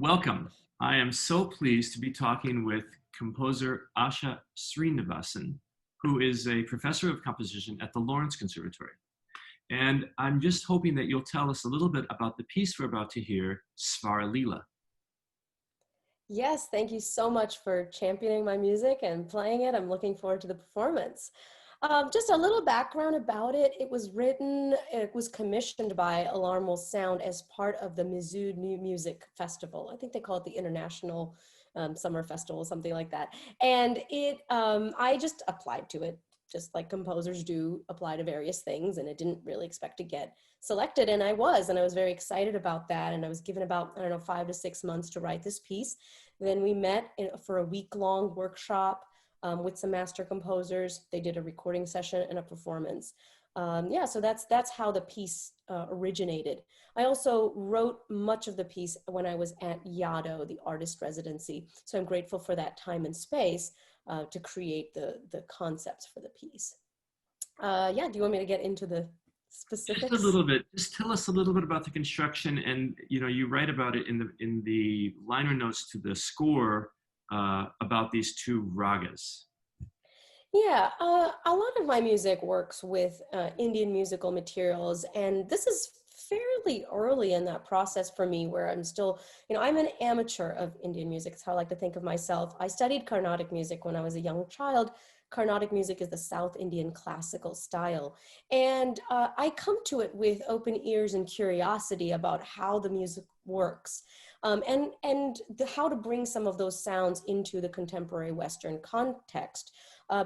Welcome. I am so pleased to be talking with composer Asha Srinivasan, who is a professor of composition at the Lawrence Conservatory. And I'm just hoping that you'll tell us a little bit about the piece we're about to hear, Svar Lila. Yes, thank you so much for championing my music and playing it. I'm looking forward to the performance. Just a little background about it. It was commissioned by Alarm Will Sound as part of the Mizzou New Music Festival. I think they call it the International Summer Festival, something like that. And I just applied to it, just like composers do apply to various things, and it didn't really expect to get selected. And I was very excited about that. And I was given about, I don't know, 5 to 6 months to write this piece. Then we met for a week-long workshop with some master composers. They did a recording session and a performance. Yeah, so that's how the piece originated. I also wrote much of the piece when I was at Yaddo, the artist residency. So I'm grateful for that time and space to create the concepts for the piece. Yeah, do you want me to get into the Just a specifics? little bit. Just tell us a little bit about the construction, and you write about it in the liner notes to the score about these two ragas. Yeah, a lot of my music works with Indian musical materials, and this is fairly early in that process for me where I'm still, I'm an amateur of Indian music. It's how I like to think of myself. I studied Carnatic music when I was a young child. Carnatic music is the South Indian classical style. And I come to it with open ears and curiosity about how the music works. How to bring some of those sounds into the contemporary Western context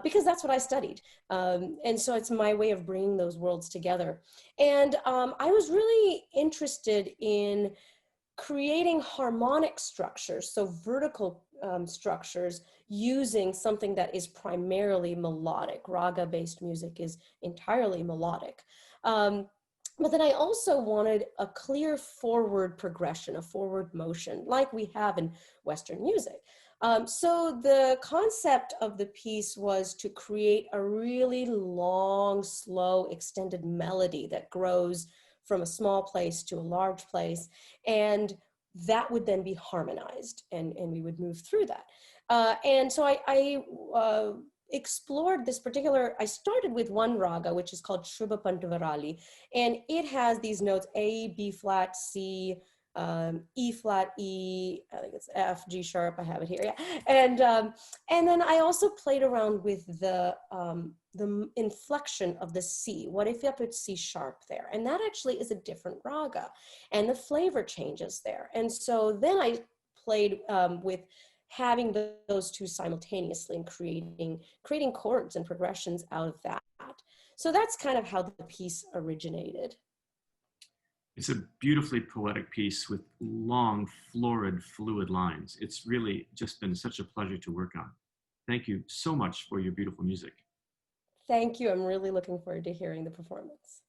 because that's what I studied. And so it's my way of bringing those worlds together. And I was really interested in creating harmonic structures, so vertical structures using something that is primarily melodic. Raga-based music is entirely melodic. But then I also wanted a clear forward progression, a forward motion, like we have in Western music. So the concept of the piece was to create a really long, slow, extended melody that grows from a small place to a large place. And that would then be harmonized, and we would move through that. And so I explored this particular, I started with one raga, which is called Shubha Pantavarali, and it has these notes A, B flat, C, E flat, E, I think it's F, G sharp, I have it here, yeah. And then I also played around with the inflection of the C. What if I put C sharp there? And that actually is a different raga, and the flavor changes there. And so then I played with having those two simultaneously and creating chords and progressions out of that. So that's kind of how the piece originated. It's a beautifully poetic piece with long, florid, fluid lines. It's really just been such a pleasure to work on. Thank you so much for your beautiful music. Thank you. I'm really looking forward to hearing the performance.